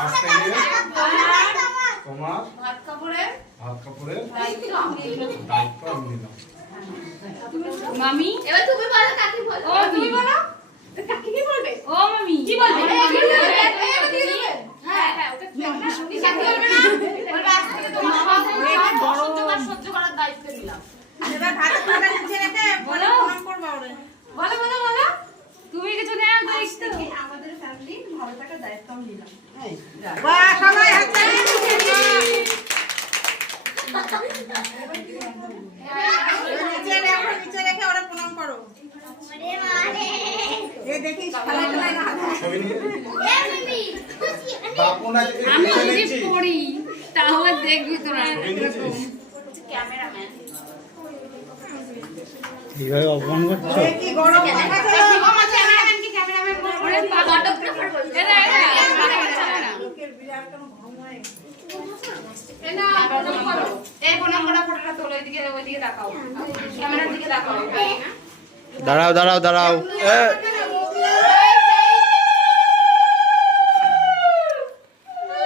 আজ থেকে তোমার ভাত কাপড়ের দায়িত্ব আমি নিলাম। মামি এবার তুমি বলো কাকি বলো। ও তুমি বলো কাকি কি বলবে? ও মামি কি বলবে? হ্যাঁ হ্যাঁ ওটা কি কাকি বলবে না? বলবে আজ থেকে তোমার সহ্য করার দায়িত্ব নিলাম। এবার ভাতের থালা নিচে রেখে বলে প্রণাম করবা ওরে। বলো বলো বলো তুমি কিছু নেও দায়িত্ব আমাদের ফ্যামিলির ভালো থাকার দায়িত্ব আমি নিলাম। বাহ সবাই হাত তালি দিয়ে নিচে রেখে ওরা প্রণাম করো। এই দেখিস খালা খালা না ছবি নিয়ে বাপু না আমি যদি পড়ি তাহলে দেখবি তোরা ক্যামেরাম্যান এইভাবে অপমান করছো? ওরে কি গরম মাথা ছিল। ওরে ফটোগ্রাফার বলছে এরা লোকের বিরাট কোনো ঘুম হয়। এনা প্রণাম করো এই প্রণাম করা ফটোটা তোলো ওইদিকে তাকাও ক্যামেরার দিকে তাকাও দাঁড়াও দাঁড়াও দাঁড়াও